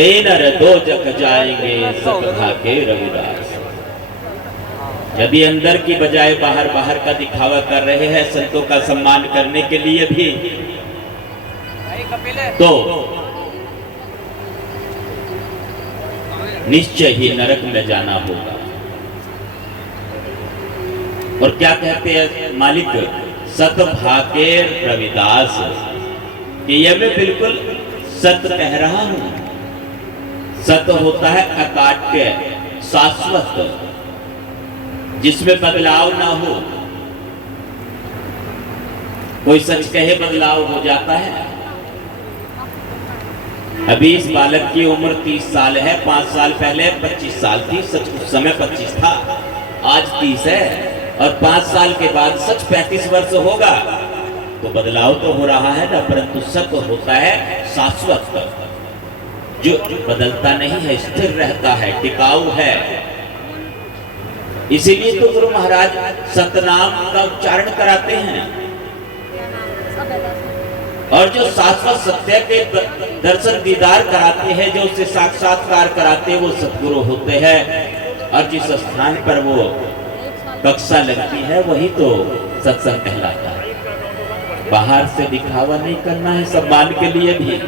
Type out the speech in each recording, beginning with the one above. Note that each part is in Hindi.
ते नर दो जग जाएंगे सब भागे रविदास। यदि अंदर की बजाय बाहर बाहर का दिखावा कर रहे हैं संतों का सम्मान करने के लिए भी, तो निश्चय ही नरक में जाना होगा। और क्या कहते हैं मालिक, सत भागे रविदास, कि यह मैं बिल्कुल सत कह रहा हूं। सत होता है अकाट्य, शाश्वत, जिसमें बदलाव ना हो। कोई सच कहे बदलाव हो जाता है। अभी इस बालक की उम्र 30 साल है, 5 साल पहले 25 साल थी। सच उस समय 25 था, आज 30 है, और 5 साल के बाद सच 35 वर्ष होगा। तो बदलाव तो हो रहा है ना, परंतु सत्य होता है शाश्वत, जो बदलता नहीं है, स्थिर रहता है, टिकाऊ है। इसीलिए तो गुरु महाराज सतनाम का उच्चारण कराते हैं। और जो शाश्वत सत्य के दर्शन दीदार कराते हैं, जो उससे साक्षात्कार कराते हैं, वो सतगुरु होते हैं। और जिस स्थान पर वो कक्षा लगती है वही तो सत्संग कहलाता है। बाहर से दिखावा नहीं करना है, सम्मान के लिए भी।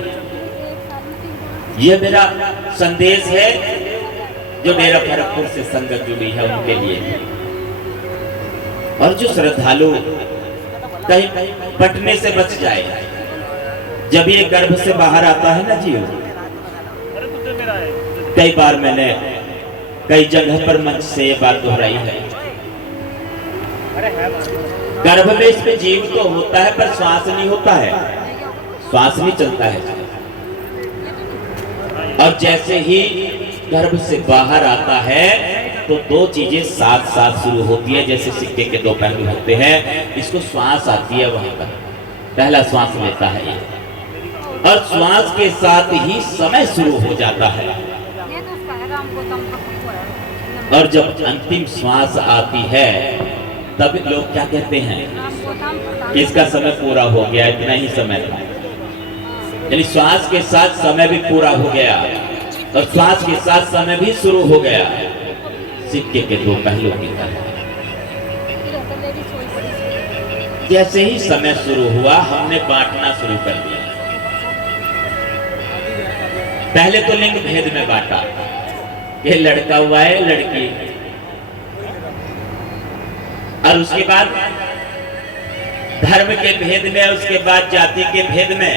यह मेरा संदेश है जो डेरा खड़गपुर से संगत जुड़ी है उनके लिए। और जो श्रद्धालु कहीं पटने से बच जाए, जब ये गर्भ से बाहर आता है ना जी, कई बार मैंने कई जगह पर मंच से ये बात दोहराई है। गर्भ में इसमें जीव तो होता है पर श्वास नहीं होता है, श्वास नहीं चलता है। और जैसे ही गर्भ से बाहर आता है तो दो चीजें साथ साथ शुरू होती है, जैसे सिक्के के दो पहलू होते हैं। इसको श्वास आती है, वहां पर पहला श्वास लेता है ये, और श्वास के साथ ही समय शुरू हो जाता है। और जब अंतिम श्वास आती है तब लोग क्या कहते हैं कि इसका समय पूरा हो गया, इतना ही समय था। यानी श्वास के साथ समय भी पूरा हो गया और श्वास के साथ समय भी शुरू हो गया, सिक्के के दो पहलू की तरह। जैसे ही समय शुरू हुआ हमने बांटना शुरू कर दिया। पहले तो लिंग भेद में बांटा, ये लड़का हुआ है लड़की, और उसके बाद धर्म के भेद में, उसके बाद जाति के भेद में।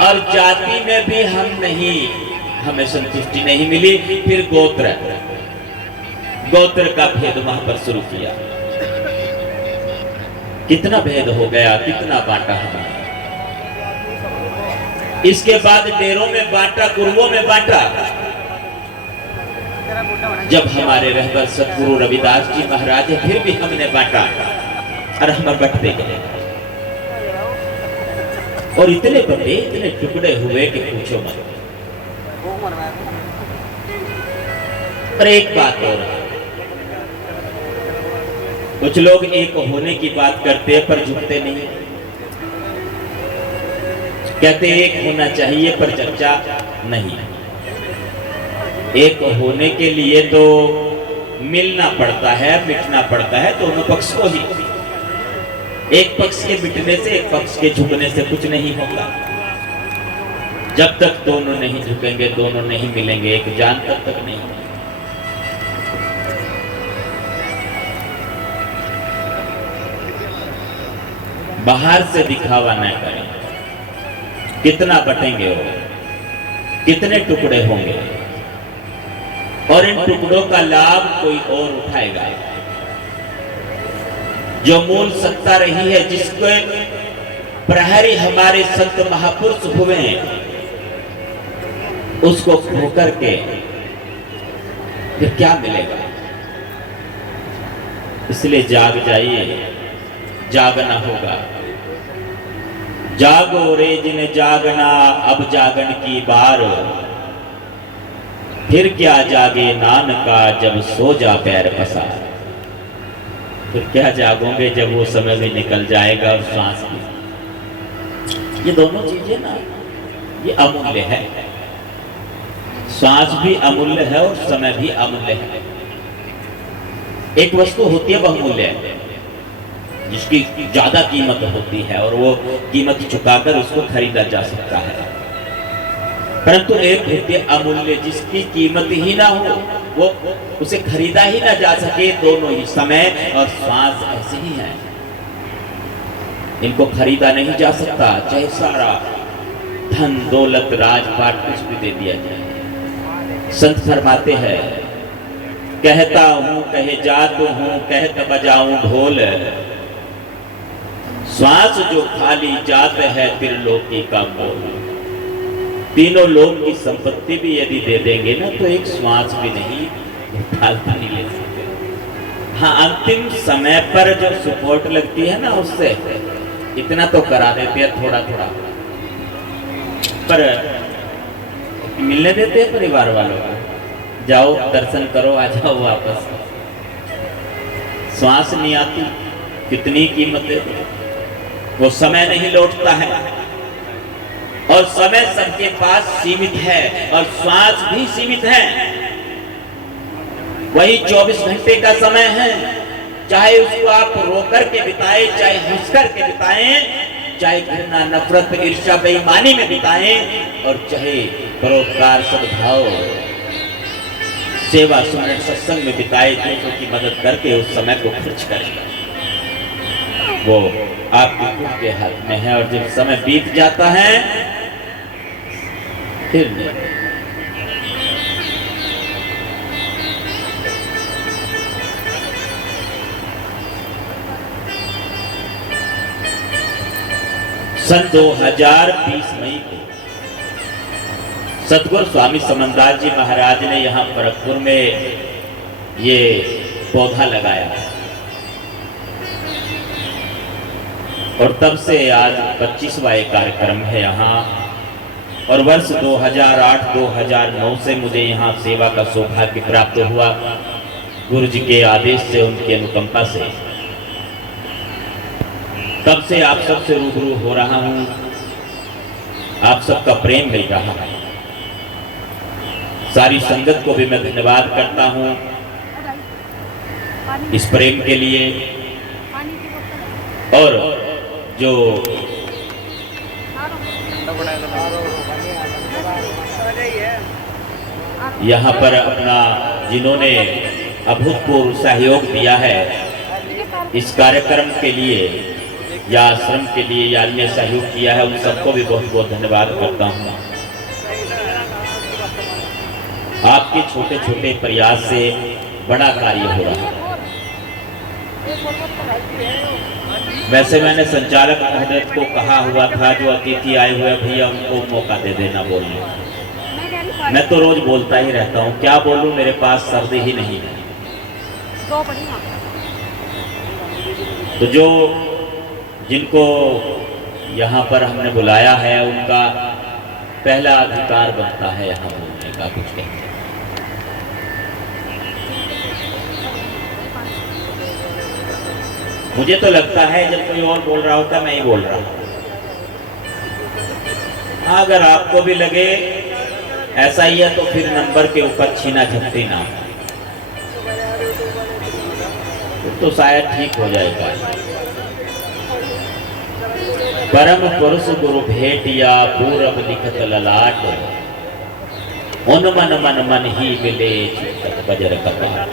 और जाति में भी हमें संतुष्टि नहीं मिली, फिर गोत्र का भेद वहां पर शुरू किया। कितना भेद हो गया, कितना बांटा हमने। इसके बाद डेरों में बांटा, गुरुओं में बांटा। जब हमारे रहबर सतगुरु रविदास जी महाराज है, फिर भी हमने बांटा और हम बंटते गए। और इतने बड़े, इतने टुकड़े हुए कि पूछो मत। पर एक बात और है, कुछ लोग एक होने की बात करते हैं पर झुकते नहीं। कहते एक होना चाहिए पर चर्चा नहीं। एक होने के लिए तो मिलना पड़ता है, मिटना पड़ता है दोनों पक्ष को ही। एक पक्ष के मिटने से, एक पक्ष के झुकने से कुछ नहीं होगा। जब तक दोनों नहीं झुकेंगे, दोनों नहीं मिलेंगे, एक जान तब तक नहीं। बाहर से दिखावा न करें। कितना बटेंगे वो, कितने टुकड़े होंगे, और इन टुकड़ों का लाभ कोई और उठाएगा। जो मूल सत्ता रही है, जिसको प्रहरी हमारे संत महापुरुष हुए, उसको खो करके फिर क्या मिलेगा। इसलिए जाग जाइए, जागना होगा। जागो रे जिन जागना, अब जागन की बार। फिर क्या जागे नानका, जब सो जा पैर पसार। फिर क्या जागोगे जब वो समय भी निकल जाएगा और सांस भी। ये दोनों चीजें ना, ये अमूल्य है। श्वास भी अमूल्य है और समय भी अमूल्य है। एक वस्तु होती है बहुमूल्य, जिसकी ज्यादा कीमत होती है और वो कीमत चुकाकर उसको खरीदा जा सकता है, परंतु एक होती है अमूल्य, जिसकी कीमत ही ना हो, वो उसे खरीदा ही ना जा सके। दोनों ही समय और श्वास ऐसे ही है, इनको खरीदा नहीं जा सकता, चाहे सारा धन दौलत राजपाट कुछ भी दे दिया जाए। संत फरमाते हैं, कहता हूं कहे जात हूं, कहत बजाऊं ढोल, श्वास जो खाली जात है त्रिलोकी का मोल। तीनों लोक की संपत्ति भी यदि दे देंगे ना, तो एक श्वास भी नहीं उठाता नहीं ले सकते। हाँ, अंतिम समय पर जो सपोर्ट लगती है ना, उससे इतना तो करा देते हैं, थोड़ा थोड़ा, पर मिलने देते हैं परिवार वालों को, जाओ दर्शन करो आ जाओ वापस। श्वास नहीं आती, कितनी कीमत है, वो समय नहीं लौटता है, और समय सबके पास सीमित है और श्वास भी सीमित है। वही 24 घंटे का समय है, चाहे उसको आप रोकर के बिताएं, चाहे हंस कर के बिताएं, चाहे घृणा नफरत ईर्ष्या बेईमानी में बिताएं, और चाहे परोपकार सद्भाव सेवा सुमरन सत्संग में बिताए, दूसरों की मदद करके उस समय को खर्च करें। वो आपके खुद के हाथ में है, और जब समय बीत जाता है फिर नहीं। सन 2020 मई को सतगुरु स्वामी समनदास जी महाराज ने यहाँ फरकपुर में ये पौधा लगाया, और तब से आज 25वां कार्यक्रम है यहाँ। और वर्ष 2008-2009 से मुझे यहाँ सेवा का सौभाग्य प्राप्त हुआ, गुरु जी के आदेश से, उनकी अनुकंपा से। तब से आप सबसे रूबरू हो रहा हूँ, आप सबका प्रेम मिल रहा है। सारी संगत को भी मैं धन्यवाद करता हूँ इस प्रेम के लिए। और जो यहाँ पर अपना जिन्होंने अभूतपूर्व सहयोग दिया है इस कार्यक्रम के लिए, या आश्रम के लिए, या अन्य सहयोग किया है, उन सबको भी बहुत बहुत धन्यवाद करता हूँ। आपके छोटे छोटे प्रयास से बड़ा कार्य हो रहा है। वैसे मैंने संचालक महोदय को कहा हुआ था, जो अतिथि आए हुए भैया उनको मौका दे देना बोलने। मैं तो रोज बोलता ही रहता हूँ, क्या बोलूँ, मेरे पास शब्द ही नहीं है। तो जो जिनको यहाँ पर हमने बुलाया है, उनका पहला अधिकार बनता है यहाँ बोलने का, कुछ कहते। मुझे तो लगता है जब कोई और बोल रहा होता मैं ही बोल रहा हूँ। अगर आपको भी लगे ऐसा ही है तो फिर नंबर के ऊपर छीना झपटी ना, तो शायद ठीक हो जाएगा। परम पुरुष गुरु भेटिया पूरब लिखत ललाट, उन मन मन मन ही मिले चित्त बजर कपाट।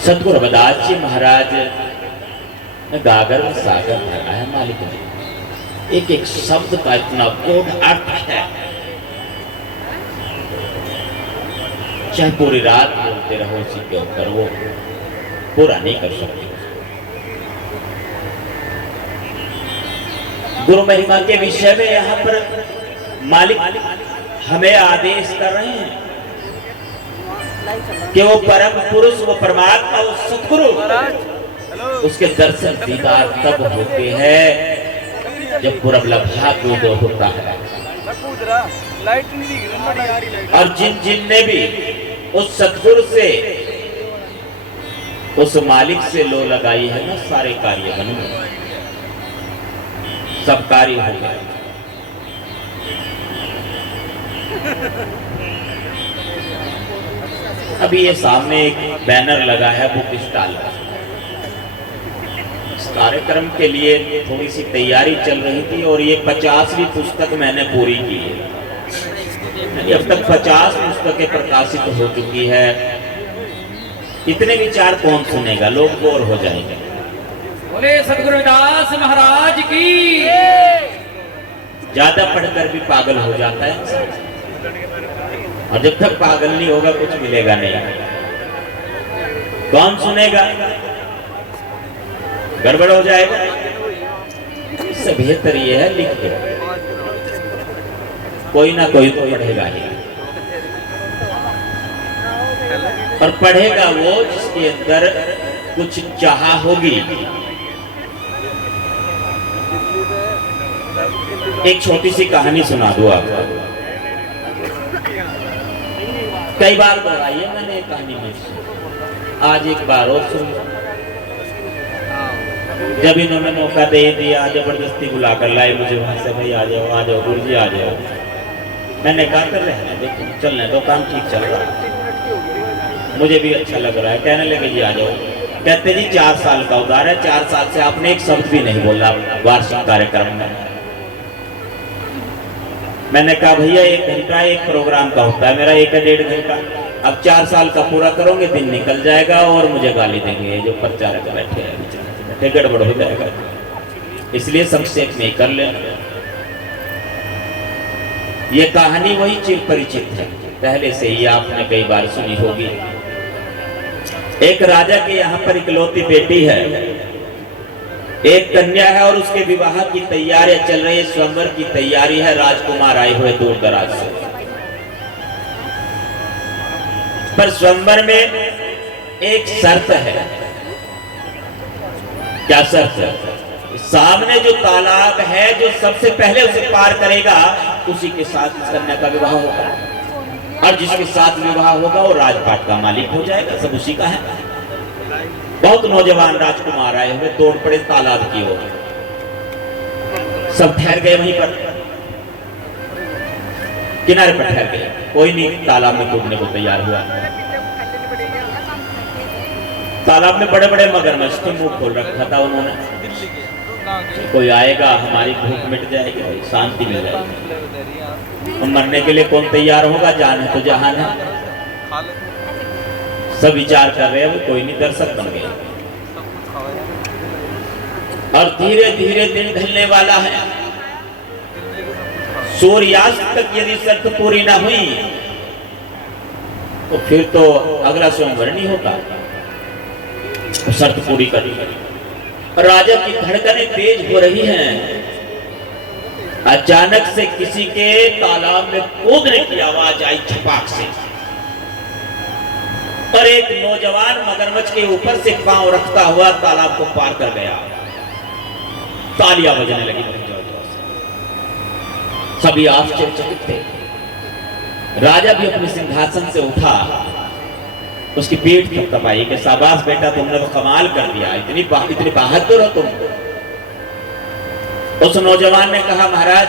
सतगुरु रविदास जी महाराज ने गागर में सागर भरा है मालिक ने। एक एक शब्द का इतना गूढ़ अर्थ है, चाहे पूरी रात बोलते रहो उसी के ऊपर, वो पूरा नहीं कर सकते। गुरु महिमा के विषय में यहाँ पर मालिक हमें आदेश कर रहे हैं कि वो परम पुरुष, वो परमात्मा, वो सतगुरु, उसके दर्शन दीदार तब होते हैं जब पूरा भाग्य उदय होता है। और जिन जिन ने भी उस सतगुरु से, उस मालिक से लो लगाई है ना, सारे कार्य बन गए, सब कार्य हो गए। अभी ये सामने एक बैनर लगा है बुक स्टॉल का। इस कार्यक्रम के लिए थोड़ी सी तैयारी चल रही थी और ये 50वीं पुस्तक मैंने पूरी की है। अब तक 50 पुस्तकें प्रकाशित हो चुकी है। इतने विचार कौन सुनेगा, लोग बोर हो जाएंगे। बोले सदगुरुदास महाराज की। ज्यादा पढ़कर भी पागल हो जाता है इंसान, और जब तक पागल नहीं होगा कुछ मिलेगा नहीं। कौन सुनेगा, गड़बड़ हो जाएगा। इससे बेहतर ये है लिख दो, कोई ना कोई तो पढ़ेगा ही, और पढ़ेगा वो जिसके अंदर कुछ चाह होगी। एक छोटी सी कहानी सुना दूं आपको, कई बार दोहराई है मैंने ये कहानी में, आज एक बार और सुन। जब इन्होंने मौका दे दिया, जबरदस्ती बुला कर लाए मुझे वहां से, भाई आ जाओ गुरु जी आ जाओ। मैंने कहा कर रहे देखो चलने दो, काम ठीक चल रहा है, मुझे भी अच्छा लग रहा है। कहने लगे जी आ जाओ। कहते जी 4 साल का उधार है, 4 साल से आपने एक शब्द भी नहीं बोला वार्षिक कार्यक्रम में। मैंने कहा भैया 1 घंटा एक प्रोग्राम का होता है, मेरा 1 या 1.5 घंटा। अब 4 साल का पूरा करोगे दिन निकल जाएगा और मुझे गाली देंगे जो प्रचारक बैठे हैं, गड़बड़ हो जाएगा। इसलिए संक्षेप में कर लेना। ये कहानी वही चिर परिचित है, पहले से ही आपने कई बार सुनी होगी। एक राजा के यहाँ पर इकलौती बेटी है, एक कन्या है और उसके विवाह की तैयारियां चल रही है, स्वयंवर की तैयारी है। राजकुमार आए हुए दूर दराज से, पर स्वयंवर में एक शर्त है। क्या शर्त है? सामने जो तालाब है, जो सबसे पहले उसे पार करेगा उसी के साथ इस कन्या का विवाह होगा, और जिसके साथ विवाह होगा वो राजपाट का मालिक हो जाएगा, सब उसी का है। बहुत नौजवान राजकुमार आए हुए दौड़ पड़े तालाब की ओर, सब ठहर गए वहीं पर, किनारे पर ठहर गए। कोई नहीं तालाब में कूदने को तैयार हुआ। तालाब में बड़े बड़े मगरमच्छ थे, मुंह खोल रखा था उन्होंने। कोई आएगा हमारी भूख मिट जाएगी, शांति मिल जाएगी। और मरने के लिए कौन तैयार होगा, जान है तो जहान है। सब विचार कर रहे हैं, वो कोई नहीं, दर्शक बन गए। और धीरे धीरे दिन ढलने वाला है। सूर्यास्त तक यदि शर्त पूरी ना हुई तो फिर तो अगला स्वयंवर नहीं होता। शर्त पूरी करी। राजा की धड़कनें तेज हो रही हैं। अचानक से किसी के तालाब में कूदने की आवाज आई, छपाक से, और एक नौजवान मगरमच्छ के ऊपर से पांव रखता हुआ तालाब को पार कर गया। तालियां बजने लगी, सभी आश्चर्यचकित थे। राजा भी अपने सिंहासन से उठा, उसकी पीठ थपथपाई कि शाबाश बेटा, तुमने तो कमाल कर दिया, इतनी बहादुर हो तुम। उस नौजवान ने कहा महाराज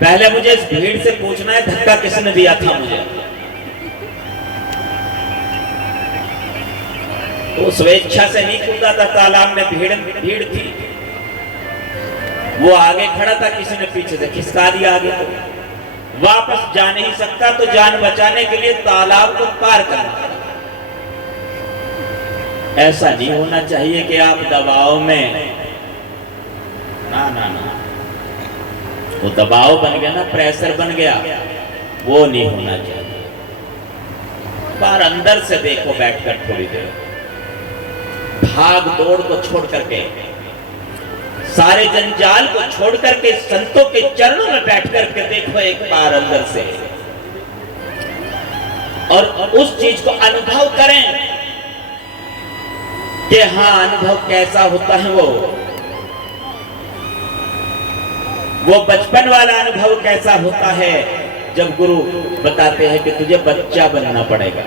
पहले मुझे इस भीड़ से पूछना है धक्का किसने दिया था मुझे। तो स्वेच्छा से नहीं कूदा था तालाब में, भीड़ थी। वो आगे खड़ा था, किसी ने पीछे से खिसका दिया आगे। तो वापस जा नहीं सकता, तो जान बचाने के लिए तालाब को पार करना। ऐसा नहीं होना चाहिए कि आप दबाव में, ना ना ना, वो दबाव बन गया ना, प्रेशर बन गया, वो नहीं होना चाहिए। बाहर अंदर से देखो बैठकर थोड़ी देर, भाग दौड़ को छोड़ करके, सारे जंजाल को छोड़ करके संतों के चरणों में बैठ करके देखो एक बार अंदर से, और उस चीज को अनुभव करें कि हाँ अनुभव कैसा होता है। वो बचपन वाला अनुभव कैसा होता है जब गुरु बताते हैं कि तुझे बच्चा बनना पड़ेगा।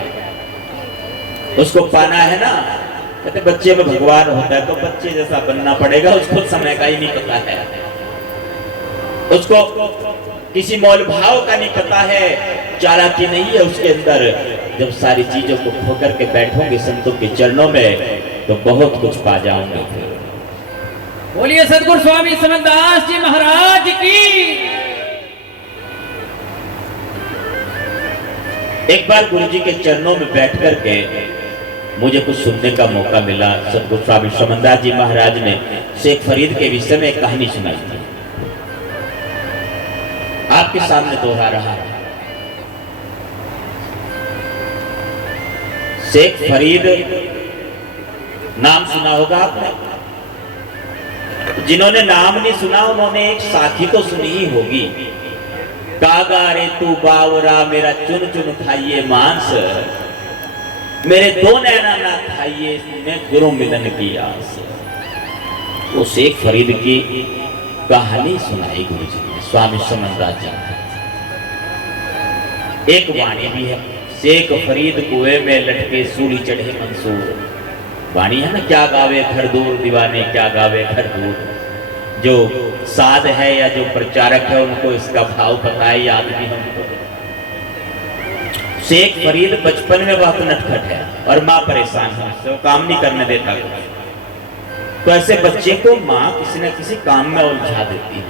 उसको पाना है ना, कहते बच्चे में भगवान होता है, तो बच्चे जैसा बनना पड़ेगा। उसको समय का ही नहीं पता है, उसको किसी मोल भाव का नहीं पता है, चालाकी नहीं है उसके अंदर। जब सारी चीजों को खोकर के बैठोगे संतों के चरणों में तो बहुत कुछ पा जाओगे। बोलिए सदगुरु स्वामी समनदास जी महाराज की। एक बार गुरु जी के चरणों में बैठ करके मुझे कुछ सुनने का मौका मिला। सदगुरु स्वामी समनदास जी महाराज ने शेख फरीद के विषय में एक कहानी सुनाई थी, आपके सामने दोहरा रहा है। शेख फरीद नाम सुना होगा आपने, जिन्होंने नाम नहीं सुना उन्होंने एक साखी तो सुनी ही होगी। कागा रे तू बावरा मेरा चुन चुन खाइए मांस, मेरे दो नैना ना खाइए मैं गुरु मिलन की आस। वो शेख फरीद की कहानी सुनाई गुरु जी ने, स्वामी समनदास जी। एक वाणी भी है, शेख फरीद कुएं में लटके सूली चढ़े मंसूर। वाणी है ना, क्या गावे घर दूर दीवाने क्या गावे घर दूर। जो साध है या जो प्रचारक है उनको इसका भाव पता है, याद भी हमको। शेख फरीद बचपन में बहुत नटखट है और माँ परेशान है, तो काम नहीं करने देता कुछ। तो ऐसे बच्चे को माँ किसी न किसी काम में उलझा देती है।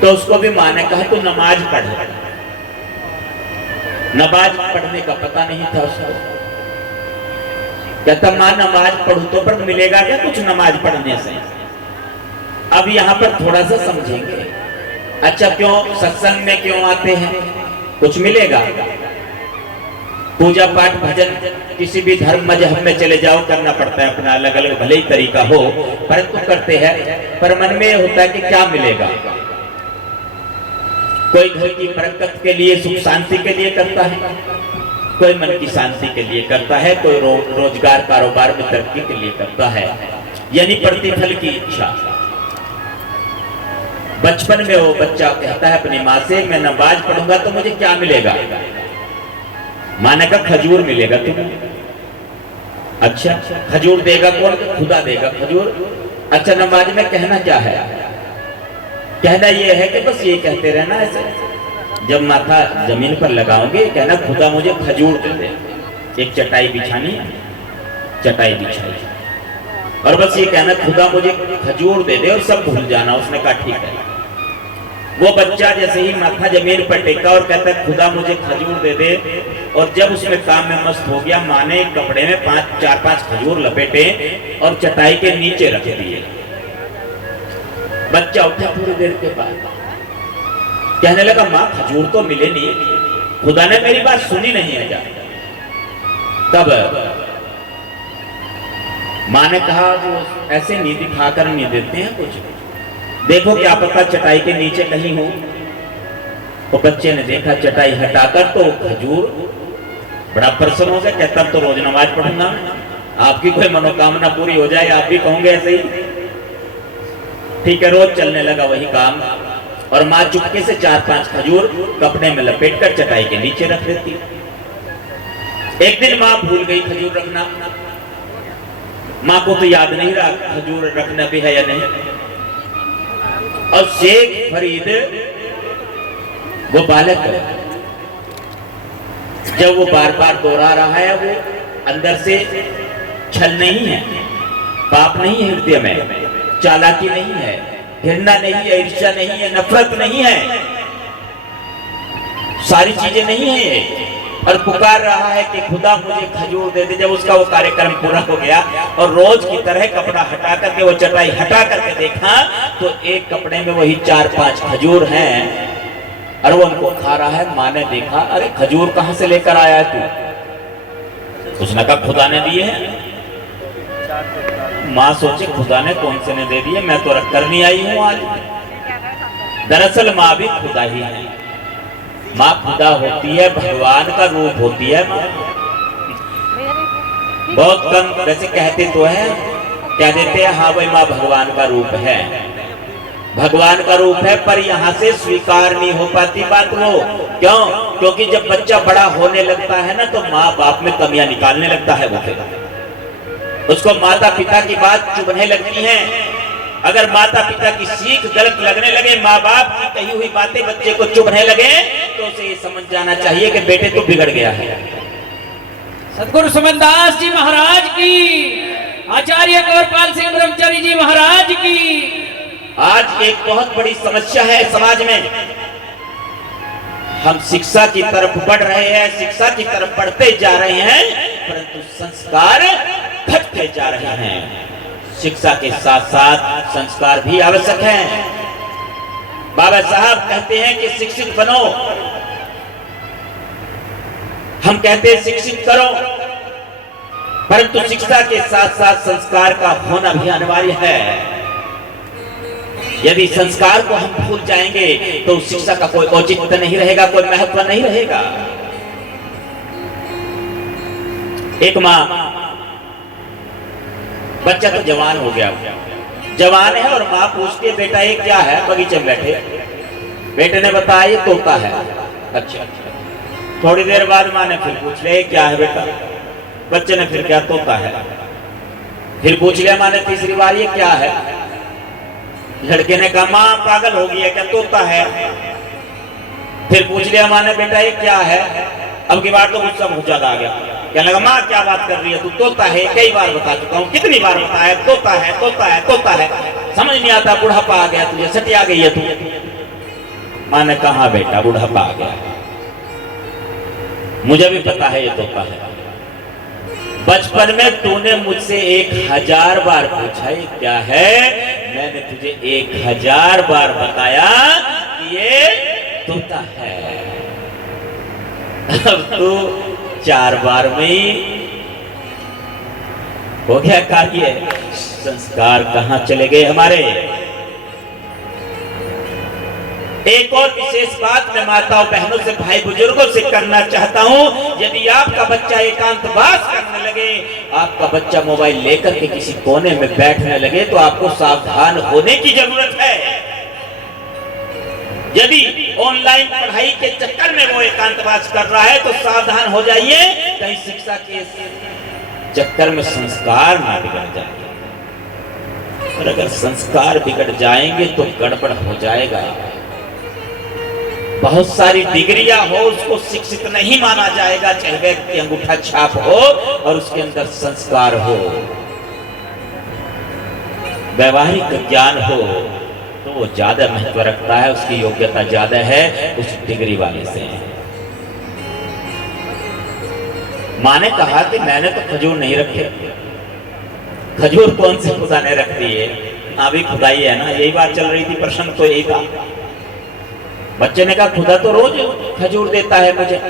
तो उसको भी माँ ने कहा तू नमाज पढ़। नमाज पढ़ने का पता नहीं था उसको। कहता माँ नमाज पढ़ू तो पर मिलेगा क्या कुछ नमाज पढ़ने से? अब यहाँ पर थोड़ा सा समझेंगे। अच्छा क्यों सत्संग में क्यों आते हैं? कुछ मिलेगा? पूजा पाठ भजन किसी भी धर्म मजहब में चले जाओ करना पड़ता है, अपना अलग अलग भले ही तरीका हो, परंतु करते हैं। पर मन में होता है कि क्या मिलेगा। कोई घर की बरकत के लिए सुख शांति के लिए करता है, कोई मन की शांति के लिए करता है, कोई रोजगार कारोबार में तरक्की के लिए करता है, यानी प्रतिफल की इच्छा। बचपन में वो बच्चा कहता है अपनी माँ से मैं नमाज पढ़ूंगा तो मुझे क्या मिलेगा? माँ ने कहा खजूर मिलेगा तुम्हें। अच्छा खजूर देगा कौन? खुदा देगा खजूर। अच्छा नमाज में कहना क्या है? कहना ये है कि बस ये कहते रहना ऐसे, जब माथा जमीन पर लगाओगे कहना खुदा मुझे खजूर दे दे। एक चटाई बिछानी है, चटाई बिछाई और बस ये कहना खुदा मुझे खजूर दे दे और सब भूल जाना। उसने कहा ठीक है। वो बच्चा जैसे ही माथा जमीन पर टेका और कहता है खुदा मुझे खजूर दे दे, और जब उसमें काम में मस्त हो गया माँ ने कपड़े में चार पांच खजूर लपेटे और चटाई के नीचे रख दिए। बच्चा उठा थोड़ी देर के बाद, कहने लगा माँ खजूर तो मिले नहीं, खुदा ने मेरी बात सुनी नहीं है क्या? तब माँ ने कहा जो ऐसे नीति खाकर नहीं देते हैं कुछ, देखो क्या पता चटाई के नीचे कहीं हो। तो बच्चे ने देखा चटाई हटाकर तो खजूर, बड़ा प्रसन्न हो गया। कहता तो रोज नमाज पढ़ूंगा, आपकी कोई मनोकामना पूरी हो जाए, आप भी कहोगे ऐसे ही। ठीक है, रोज चलने लगा वही काम और माँ चुपके से 4-5 खजूर कपड़े में लपेटकर चटाई के नीचे रख देती। एक दिन माँ भूल गई खजूर रखना। माँ को तो याद नहीं रहा खजूर रखना भी है या नहीं। और शेख फरीद वो बालक है, जब वो बार बार दोहरा रहा है, वो अंदर से छल नहीं है, पाप नहीं है हृदय में, चालाकी नहीं है, घृणा नहीं है, ईर्ष्या नहीं है, नफरत नहीं है, सारी चीजें नहीं है ये। और पुकार रहा है कि खुदा मुझे खजूर दे दे। जब उसका वो कार्यक्रम पूरा हो गया और रोज की तरह कपड़ा हटा करके वो चटाई हटा करके देखा तो एक कपड़े में वही 4-5 खजूर हैं और वो उनको खा रहा है। माँ ने देखा, अरे खजूर कहाँ से लेकर आया तू? उसने कहा खुदा ने दिए हैं। माँ सोचे खुदा ने कौन से ने दे दिए, मैं तो रख कर नहीं आई हूँ आज। दरअसल माँ भी खुदा ही है। माँ खुदा होती है, भगवान का रूप होती है माँ। बहुत कम वैसे कहते तो है, कह देते हैं हाँ भाई माँ भगवान का रूप है, भगवान का रूप है, पर यहाँ से स्वीकार नहीं हो पाती बात वो। क्यों? क्योंकि जब बच्चा बड़ा होने लगता है ना तो माँ बाप में कमियां निकालने लगता है। वो फिर उसको माता पिता की बात चुभने लगती है। अगर माता पिता की सीख गलत लगने लगे, माँ बाप की कही हुई बातें बच्चे को चुभने लगे, तो उसे ये समझ जाना चाहिए कि बेटे तू बिगड़ गया है। सदगुरु सुमनदास जी महाराज की, आचार्य गौरपाल सिंह ब्रह्मचारी जी महाराज की। आज एक बहुत बड़ी समस्या है समाज में। हम शिक्षा की तरफ बढ़ रहे हैं, शिक्षा की तरफ बढ़ते जा रहे हैं, परंतु संस्कार घटते जा रहे हैं। शिक्षा के साथ साथ संस्कार भी आवश्यक हैं। बाबा साहब कहते हैं कि शिक्षित बनो, हम कहते हैं शिक्षित करो, परंतु शिक्षा के साथ साथ संस्कार का होना भी अनिवार्य है। यदि संस्कार को हम भूल जाएंगे तो शिक्षा का कोई औचित्य नहीं रहेगा, कोई महत्व नहीं रहेगा। एक माँ, बच्चा तो जवान हो गया, जवान है, और माँ पूछती है बेटा ये क्या है? बगीचे में बैठे बेटे ने बताया ये तोता है। अच्छा, थोड़ी देर बाद माँ ने फिर पूछ लिया क्या है बेटा? बच्चे ने फिर क्या? तोता है। फिर पूछ लिया माँ ने तीसरी बार ये क्या है? लड़के ने कहा माँ पागल हो गई है क्या? तोता है। फिर पूछ लिया माँ ने बेटा ये क्या है? अब की बार तो गुस्सा बहुत ज्यादा आ गया, कहने लगा माँ क्या बात कर रही है तू? तोता है, कई बार बता चुका हूँ, कितनी बार बताया तोता है तोता है तोता है, समझ नहीं आता, बुढ़ापा आ गया तुझे, सटी आ गई है तू। माँ ने कहा बेटा बुढ़ापा आ गया, मुझे भी पता है ये तोता है। बचपन में तूने मुझसे 1000 बार पूछा ये क्या है, मैंने तुझे 1000 बार बताया कि ये तोता है। अब तू 4 बार में ही हो गया कार्य। संस्कार कहाँ चले गए हमारे? एक और विशेष बात मैं माताओं बहनों से, भाई बुजुर्गों से करना चाहता हूं। यदि आपका बच्चा एकांतवास करने लगे, आपका बच्चा मोबाइल लेकर के किसी कोने में बैठने लगे, तो आपको सावधान होने की जरूरत है। यदि ऑनलाइन पढ़ाई के चक्कर में वो एकांतवास कर रहा है तो सावधान हो जाइए, कहीं शिक्षा के चक्कर में संस्कार ना बिगड़ जाए। और अगर संस्कार बिगड़ जाएंगे तो गड़बड़ हो जाएगा। बहुत सारी डिग्रियां हो, उसको शिक्षित नहीं माना जाएगा, चाहे व्यक्ति अंगूठा छाप हो और उसके अंदर संस्कार हो, व्यवहारिक ज्ञान हो, तो वो ज्यादा महत्व रखता है, उसकी योग्यता ज्यादा है उस डिग्री वाले से। माँ ने कहा कि मैंने तो खजूर नहीं रखे। खजूर कौन सी खुदा ने रख दी है? अभी खुदाई है ना, यही बात चल रही थी, प्रश्न तो यही था। बच्चे ने कहा खुदा तो रोज खजूर देता है मुझे,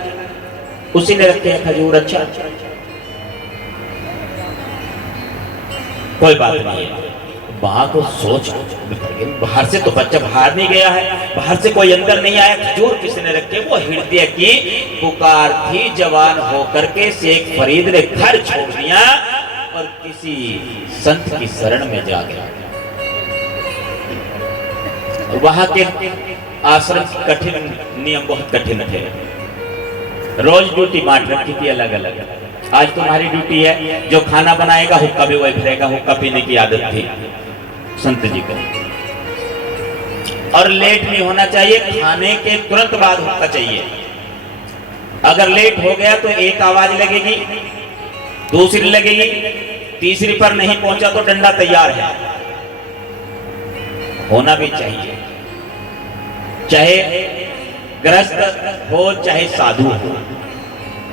उसी ने रखे हैं खजूर। अच्छा, कोई बात नहीं है। वहां को सोच, बाहर से तो बच्चा बाहर नहीं गया है, बाहर से कोई अंदर नहीं आया, खजूर किसने रखे? वो हृदय की पुकार थी। जवान होकर के शेख फरीद ने घर छोड़ दिया और किसी संत की शरण में जा गया। वहां के आश्रम कठिन नियम बहुत कठिन थे। रोज ड्यूटी बांट रखी थी अलग अलग। आज तुम्हारी ड्यूटी है, जो खाना बनाएगा हुक्का भी वही भरेगा, हुक्का पीने की आदत थी संत जी को। और लेट नहीं होना चाहिए, खाने के तुरंत बाद हुक्का चाहिए। अगर लेट हो गया तो एक आवाज लगेगी, दूसरी लगेगी, तीसरी पर नहीं पहुंचा तो डंडा तैयार है। होना भी चाहिए, चाहे गृहस्थ हो चाहे साधु हो।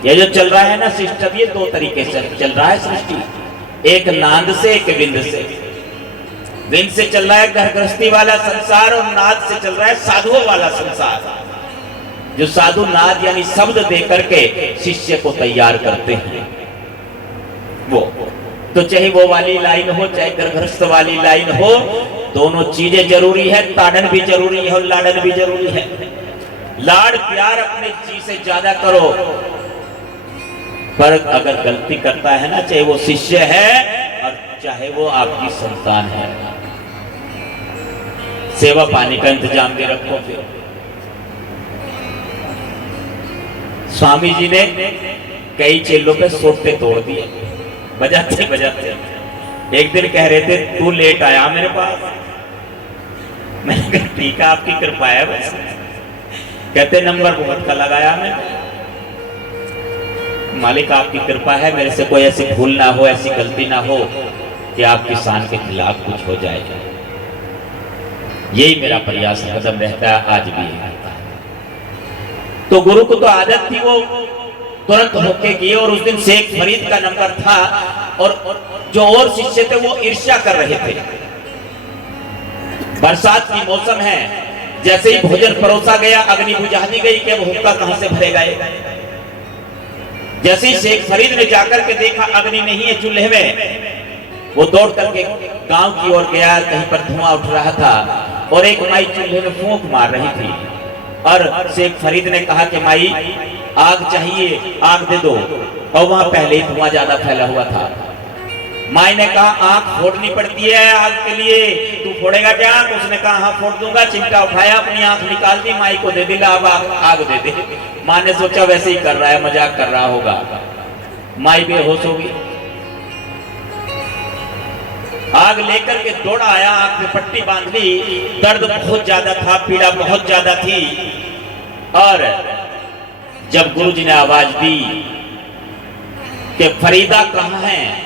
ये जो चल रहा है ना सिस्टम, ये 2 तरीके से चल रहा है सृष्टि, एक नाद से एक विंद से। विंद से चल रहा है घर गृहस्थी वाला संसार और नाद से चल रहा है साधुओं वाला संसार। जो साधु नाद यानी शब्द दे करके शिष्य को तैयार करते हैं, वो तो चाहे वो वाली लाइन हो चाहे गृहस्थ वाली लाइन हो, दोनों चीजें जरूरी है। ताड़न भी जरूरी है और लाड़न भी जरूरी है। लाड़ प्यार अपने जी से ज्यादा करो, पर अगर गलती करता है ना, चाहे वो शिष्य है और चाहे वो आपकी संतान है, सेवा पानी का इंतजाम दे रखो। फिर स्वामी जी ने कई चेलों पे सोटे तोड़ दिए बजाते बजाते। एक दिन कह रहे थे तू लेट आया मेरे पास, मैंने कहा ठीक है, आपकी कृपा है बस। कहते नंबर बहुत का लगाया मैं, मालिक आपकी कृपा है, मेरे से कोई ऐसी भूल ना हो, ऐसी गलती ना हो कि आपकी शान के खिलाफ कुछ हो जाए। यही मेरा प्रयास कदम रहता है, आज भी रहता है। तो गुरु को तो आदत थी, वो तुरंत होके किए। और उस दिन शेख फरीद का नंबर था और जो और शिष्य थे वो ईर्ष्या कर रहे थे। बरसात की मौसम है, जैसे ही भोजन परोसा गया, अग्नि बुझा दी गई कि अब हुक्का कहां से भरेगा। जैसे ही शेख फरीद ने जाकर के देखा अग्नि नहीं है चूल्हे में, वो दौड़ करके गांव की ओर गया। कहीं पर धुआं उठ रहा था और एक माई चूल्हे में फूंक मार रही थी। और शेख फरीद ने कहा कि माई आग चाहिए, आग दे दो। और वहां पहले ही धुआं ज्यादा फैला हुआ था। माई ने कहा आंख फोड़नी पड़ती है आग के लिए, तू फोड़ेगा क्या? उसने कहा हाँ फोड़ दूंगा। चिमटा उठाया, अपनी आंख निकाल दी, माई को दे दिला, अब आग दे दे। माँ ने सोचा वैसे ही कर रहा है, मजाक कर रहा होगा। माई बेहोश हो गई। आग लेकर के दौड़ा आया, आंख में पट्टी बांध ली। दर्द बहुत ज्यादा था, पीड़ा बहुत ज्यादा थी। और जब गुरुजी ने आवाज दी कि फरीदा कहाँ है,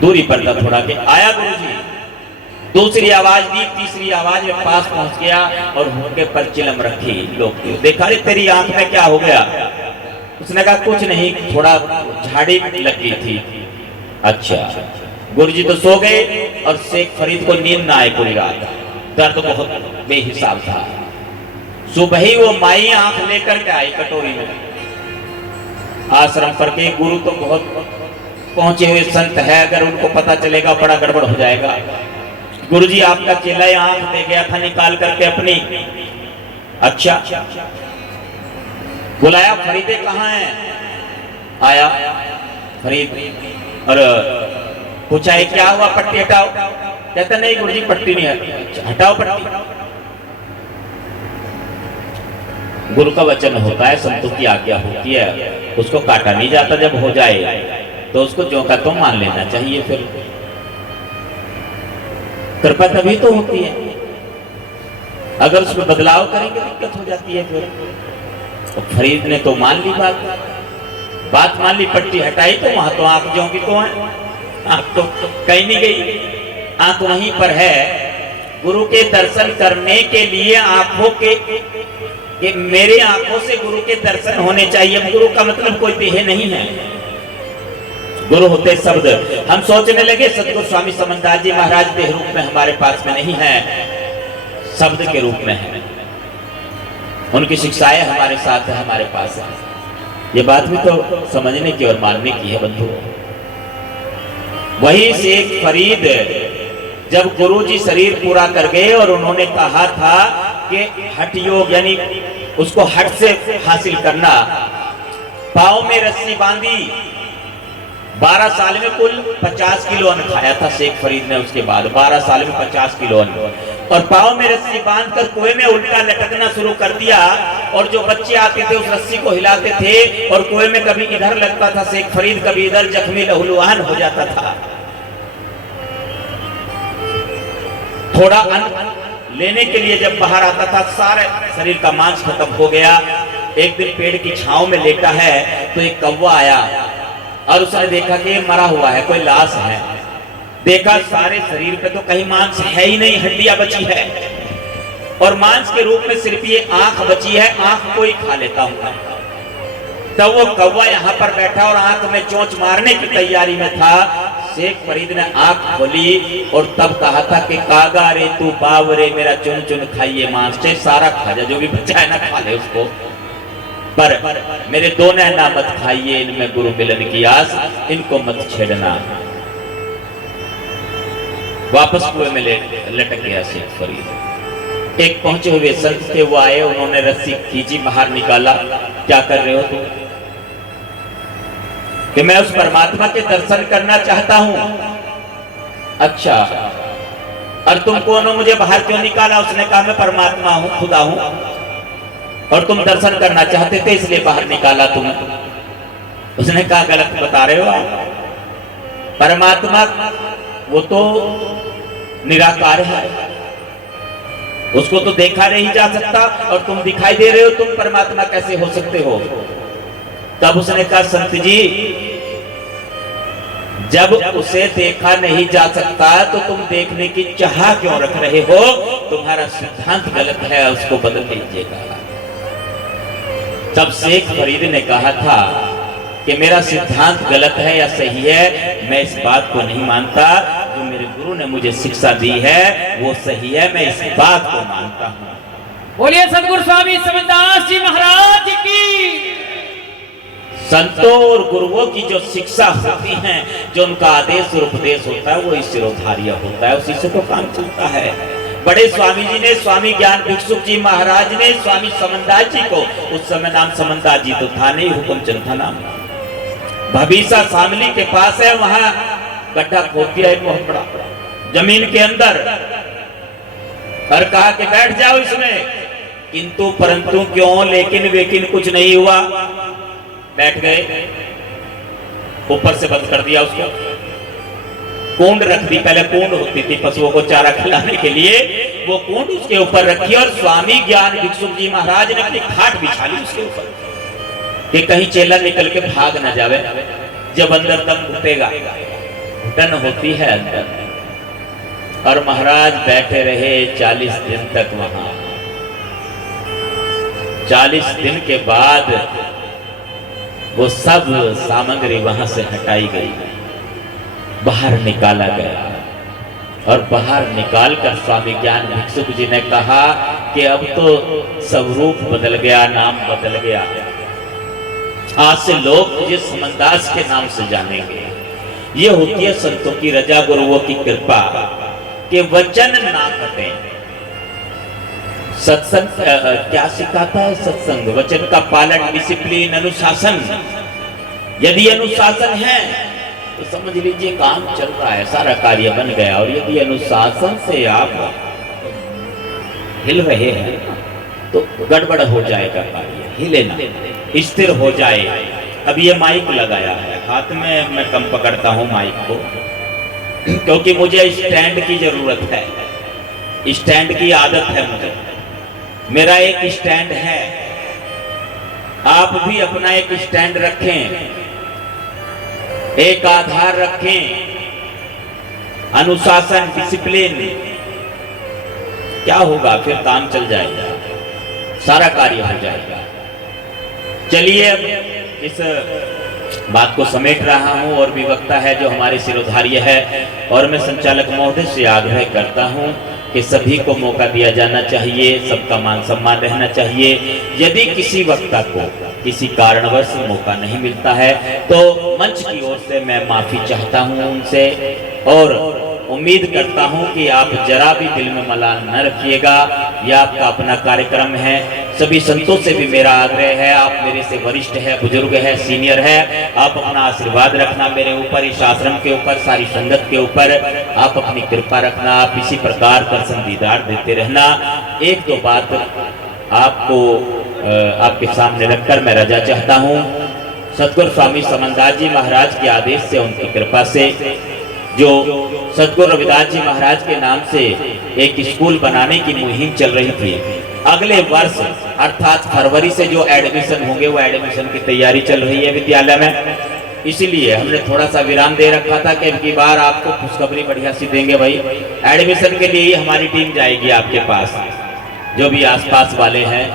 दूरी पर था थोड़ा के आया गुरुजी। दूसरी आवाज दी, तीसरी आवाज में पास पहुंच गया और होके पर चिलम रखी। लोग देखा रे तेरी आंख में क्या हो गया? उसने कहा कुछ नहीं, थोड़ा झाड़ी लगी थी। अच्छा। गुरुजी तो सो गए और शेख फरीद को नींद ना आए पूरी रात, दर्द बहुत बेहिसाब था। सुबह ही वो माई आंख लेकर के आई कटोरी में। आश्रम पर के गुरु तो बहुत पहुंचे हुए संत है, अगर उनको पता चलेगा बड़ा गड़बड़ हो जाएगा। गुरुजी आपका चेला आंख दे गया था निकाल करके अपनी। अच्छा, बुलाया, फरीदे कहाँ है? आया फरीद और पूछा ये क्या हुआ, पट्टी हटाओ। कहता नहीं गुरुजी पट्टी नहीं है। हटाओ पट्टी। गुरु का वचन होता है, संतों की आज्ञा होती है, उसको काटा नहीं जाता। जब हो जाए तो उसको जो का तो मान लेना चाहिए। फिर कृपा तभी तो होती है, अगर उसमें बदलाव करेंगे दिक्कत हो जाती है। फिर तो फरीद ने तो मान ली बात मान ली, पट्टी हटाई। तो वहां तो आंख जो की तो है, आंख तो कहीं नहीं गई, आंख वहीं पर है। गुरु के दर्शन करने के लिए आंखों के मेरे आंखों से गुरु के दर्शन होने चाहिए। गुरु का मतलब कोई देह नहीं है, गुरु होते शब्द। हम सोचने लगे सतगुरु स्वामी समनदास जी महाराज देह रूप में हमारे पास में नहीं है, शब्द के रूप में है। उनकी शिक्षाएं हमारे साथ है, हमारे पास है। ये बात भी तो समझने की और मानने की है बंधु। वही शेख फरीद जब गुरुजी शरीर पूरा कर गए और उन्होंने कहा था कि हठ योग यानी उसको हठ से हासिल करना, पाँव में रस्सी बांधी। 12 साल में कुल 50 किलो अन्न खाया था शेख फरीद ने। उसके बाद 12 साल में 50 किलो अन्न, और पाँव में रस्सी बांधकर कुएं में उल्टा लटकना शुरू कर दिया। और जो बच्चे आते थे उस रस्सी को हिलाते थे और कुएं में कभी इधर लगता था शेख फरीद, कभी इधर, जख्मी लहूलुहान हो जाता था। थोड़ा अन्न लेने के लिए जब बाहर आता था सारे शरीर का मांस खत्म हो गया। एक दिन पेड़ की छांव में लेटा है तो एक कौवा आया और उसने देखा कि मरा हुआ है, कोई लाश है। देखा सारे शरीर पे तो कहीं मांस है ही नहीं, हड्डियां बची है और मांस के रूप में सिर्फ ये आंख बची है। आंख को ही खा लेता हूं। तब वो कौवा यहाँ पर बैठा और आंख में चोंच मारने की तैयारी में था। शेख फरीद ने आंख खोली और तब कहा था कि कागा रे तू बावरे, मेरा चुन चुन खाइए मांस, चाहे सारा खा जा, जो भी बचा है ना खा ले उसको, पर मेरे दो नैना मत खाइए, इनमें गुरु मिलन की आस, इनको मत छेड़ना। वापस कुएं में लटक गया शेख फरीद। एक पहुंचे हुए संत थे, वो आए, उन्होंने रस्सी खींची, बाहर निकाला। क्या कर रहे हो तुम? कि मैं उस परमात्मा के दर्शन करना चाहता हूं। अच्छा, और तुम कौन हो, मुझे बाहर क्यों निकाला? उसने कहा मैं परमात्मा हूं, खुदा हूं, और तुम दर्शन करना चाहते थे इसलिए बाहर निकाला तुम्हें। उसने कहा गलत बता रहे हो आप। परमात्मा वो तो निराकार है, उसको तो देखा नहीं जा सकता, और तुम दिखाई दे रहे हो, तुम परमात्मा कैसे हो सकते हो? तब उसने कहा, संत जी, जब उसे देखा नहीं जा सकता तो तुम देखने की चाह क्यों रख रहे हो? तुम्हारा सिद्धांत गलत है, उसको बदल दीजिएगा। तब शेख फरीद ने कहा था कि मेरा सिद्धांत गलत है या सही है, मैं इस बात को नहीं मानता। जो मेरे गुरु ने मुझे शिक्षा दी है वो सही है, मैं इस बात को मानता हूँ। बोलिए सतगुरु स्वामी समनदास जी महाराज की। संतों और गुरुओं की जो शिक्षा होती है, जो उनका आदेश और उपदेश होता है, वो ईश्वरोधार्य होता है, उसी से तो काम चलता है। बड़े स्वामी जी ने, स्वामी ज्ञान भिक्षुक जी महाराज ने स्वामी समनदास जी को, उस समय नाम समनदास जी तो था नहीं, हुक्मचंद था नाम, भविसा शामली के पास है, वहां गड्ढा खोद दिया एक बहुत बड़ा जमीन के अंदर, और कहा कि बैठ जाओ इसमें, किंतु परंतु क्यों, लेकिन वेकिन कुछ नहीं हुआ। बैठ गए, ऊपर से बंद कर दिया उसको, कूंड रख दी, पहले कूंड होती थी पशुओं को चारा खिलाने के लिए, वो कूंड उसके ऊपर रखी, और स्वामी ज्ञान भिक्षुक जी महाराज ने अपनी खाट बिछा ली उसके ऊपर कि कहीं चेला निकल के भाग न जावे, जब अंदर दम घुटेगा, घुटन होती है अंदर। और महाराज बैठे रहे 40 दिन तक वहां। 40 दिन के बाद वो सब सामग्री वहां से हटाई गई, बाहर निकाला गया, और बाहर निकालकर स्वामी ज्ञान भिक्षुक जी ने कहा कि अब तो सब रूप बदल गया, नाम बदल गया, आज से लोग मुझे समनदास के नाम से जानेंगे। ये होती है संतों की रजा, गुरुओं की कृपा, के वचन ना कटे। सत्संग क्या सिखाता है? सत्संग, वचन का पालन, डिसिप्लिन, अनुशासन। यदि अनुशासन है तो समझ लीजिए काम चल रहा है, सारा कार्य बन गया। और यदि अनुशासन से आप हिल रहे हैं तो गड़बड़ हो जाएगा कार्य, हिले ना, स्थिर हो जाए। अब ये माइक लगाया है हाथ में, मैं कम पकड़ता हूँ माइक को, क्योंकि मुझे स्टैंड की जरूरत है, स्टैंड की आदत है मुझे, मेरा एक स्टैंड है। आप भी अपना एक स्टैंड रखें, एक आधार रखें, अनुशासन, डिसिप्लिन। क्या होगा? फिर काम चल जाएगा, सारा कार्य हो जाएगा। चलिए अब इस बात को समेट रहा हूं, और भी वक्ता है जो हमारे सिरोधार्य है, और मैं संचालक महोदय से आग्रह करता हूं कि सभी को मौका दिया जाना चाहिए, सबका मान सम्मान रहना चाहिए। यदि किसी वक्ता को किसी कारणवश मौका नहीं मिलता है तो मंच की ओर से मैं माफी चाहता हूं उनसे, और उम्मीद करता हूं कि आप जरा भी दिल में मलाल न रखिएगा। यह आपका अपना कार्यक्रम है। सभी संतों से भी मेरा आग्रह है, आप मेरे से वरिष्ठ है, बुजुर्ग है, सीनियर है, आप अपना आशीर्वाद रखना मेरे ऊपर, इस आश्रम के ऊपर, सारी संगत के ऊपर आप अपनी कृपा रखना, आप इसी प्रकार दर्शन दीदार देते रहना। एक दो बात आपको आपके सामने रखकर मैं रजा चाहता हूँ। सतगुरु स्वामी समनदास जी महाराज के आदेश से, उनकी कृपा से, जो सतगुरु रविदास जी महाराज के नाम से एक स्कूल बनाने की मुहिम चल रही थी, अगले वर्ष अर्थात फरवरी से जो एडमिशन होंगे वो एडमिशन की तैयारी चल रही है विद्यालय में। इसीलिए हमने थोड़ा सा विराम दे रखा था कि इनकी बार आपको खुशखबरी बढ़िया सी देंगे भाई। एडमिशन के लिए ही हमारी टीम जाएगी आपके पास, जो भी आसपास वाले हैं,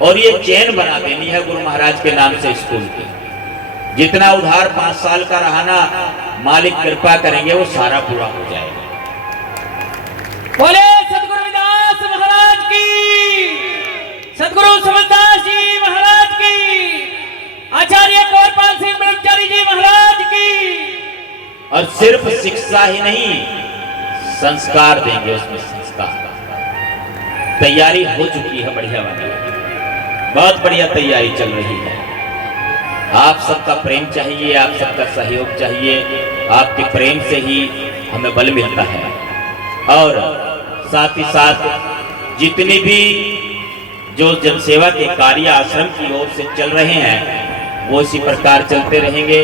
और ये चेन बना देनी है गुरु महाराज के नाम से स्कूल की। जितना उधार 5 साल का रहा ना, मालिक कृपा करेंगे वो सारा पूरा हो जाएगा। बोले सतगुरु रविदास महाराज की, सतगुरु समनदास जी महाराज की, आचार्य गौरपाल सिंह ब्रह्मचारी जी महाराज की। और सिर्फ शिक्षा ही नहीं, संस्कार देंगे, उसमें संस्कार। तैयारी हो चुकी है बढ़िया वाली, बहुत बढ़िया तैयारी चल रही है। आप सबका प्रेम चाहिए, आप सबका सहयोग चाहिए। आपके प्रेम से ही हमें बल मिलता है। और साथ ही साथ जितने भी जो जनसेवा के कार्य आश्रम की ओर से चल रहे हैं वो इसी प्रकार चलते रहेंगे।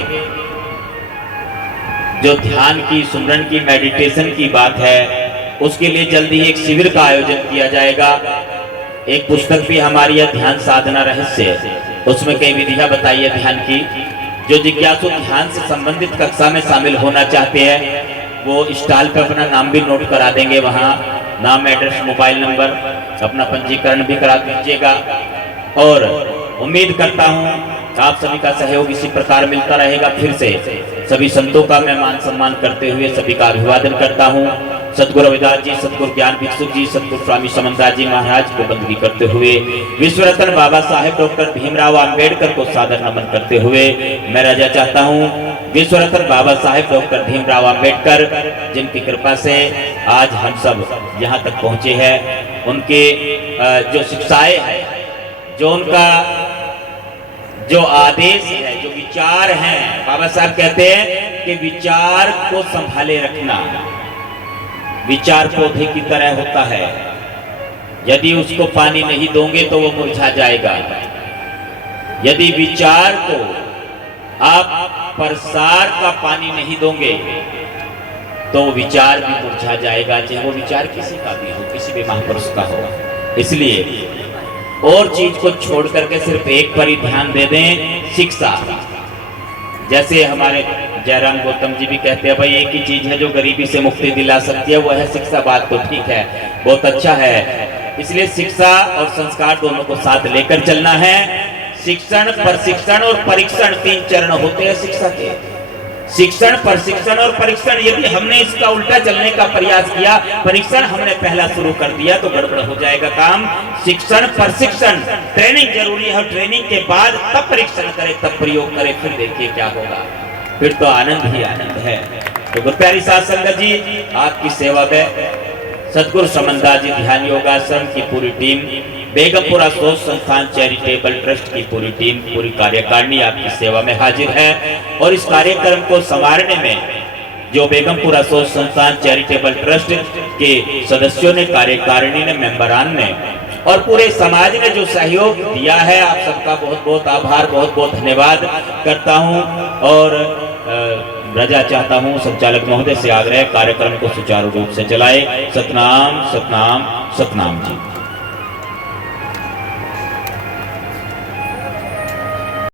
जो ध्यान की, सुमरन की, मेडिटेशन की बात है उसके लिए जल्दी ही एक शिविर का आयोजन किया जाएगा। एक पुस्तक भी हमारी है, ध्यान साधना रहस्य, उसमें कई विधियां बताई है ध्यान की। जो जिज्ञासु ध्यान से संबंधित कक्षा में शामिल होना चाहते हैं वो स्टॉल पे अपना नाम भी नोट करा देंगे, वहाँ नाम, एड्रेस, मोबाइल नंबर, अपना पंजीकरण भी करा दीजिएगा। और उम्मीद करता हूँ आप सभी का सहयोग इसी प्रकार मिलता रहेगा। फिर से सभी संतों का मैं मान सम्मान करते हुए सभी का अभिवादन करता हूँ। सतगुरु रविदास जी, सतगुरु ज्ञान भिक्षु जी, सतगुरु स्वामी समंतदास जी महाराज को बंदगी करते हुए, विश्वरत्न बाबा साहेब डॉक्टर भीमराव अंबेडकर को सादर नमन करते हुए मैं रजा चाहता हूँ। विश्वरत्न बाबा साहेब डॉक्टर भीमराव अंबेडकर, जिनकी कृपा से आज हम सब यहाँ तक पहुँचे हैं, उनके जो शिक्षाएं हैं, जो उनका जो आदेश है, जो विचार हैं, बाबा साहब कहते हैं कि विचार को संभाले रखना। विचार पौधे की तरह होता है, यदि उसको पानी नहीं दोगे तो वो मुरझा जाएगा। यदि विचार को आप प्रसार का पानी नहीं दोगे तो विचार भी मुरझा जाएगा, चाहे वो विचार किसी का भी हो, किसी भी महापुरुष का हो। इसलिए और चीज को छोड़ करके सिर्फ एक पर ही ध्यान दे दें, शिक्षा। जैसे हमारे जयराम गौतम जी भी कहते हैं, भाई एक ही चीज है जो गरीबी से मुक्ति दिला सकती है, वो है शिक्षा। बात तो ठीक है, बहुत अच्छा है। इसलिए शिक्षा और संस्कार दोनों को साथ लेकर चलना है। शिक्षण, प्रशिक्षण और परीक्षण, 3 चरण होते हैं शिक्षा के। शिक्षण, प्रशिक्षण और परीक्षण। यदि हमने इसका उल्टा चलने का प्रयास किया, परीक्षण हमने पहला शुरू कर दिया तो गड़बड़ हो जाएगा काम। शिक्षण, प्रशिक्षण, ट्रेनिंग जरूरी है। ट्रेनिंग के बाद तब परीक्षण करें, तब प्रयोग करें, फिर देखिए क्या होगा, फिर तो आनंद ही आनंद है। तो गुरप्यारी साध संगत जी, आपकी सेवा में सतगुरु समंतदास जी ध्यान योगाश्रम की पूरी टीम, बेगमपुरा सोच संस्थान चैरिटेबल ट्रस्ट की पूरी टीम, पूरी कार्यकारिणी आपकी सेवा में हाजिर है। और इस कार्यक्रम को संवारने में जो बेगमपुरा सोच संस्थान चैरिटेबल ट्रस्ट के सदस्यों ने, कार्यकारिणी ने, मेंबरान ने और पूरे समाज ने जो सहयोग दिया है, आप सबका बहुत बहुत आभार, बहुत बहुत धन्यवाद करता हूँ। और रजा चाहता हूँ संचालक महोदय से आग्रह, कार्यक्रम को सुचारू रूप से चलाए। सतनाम सतनाम सतनाम जी।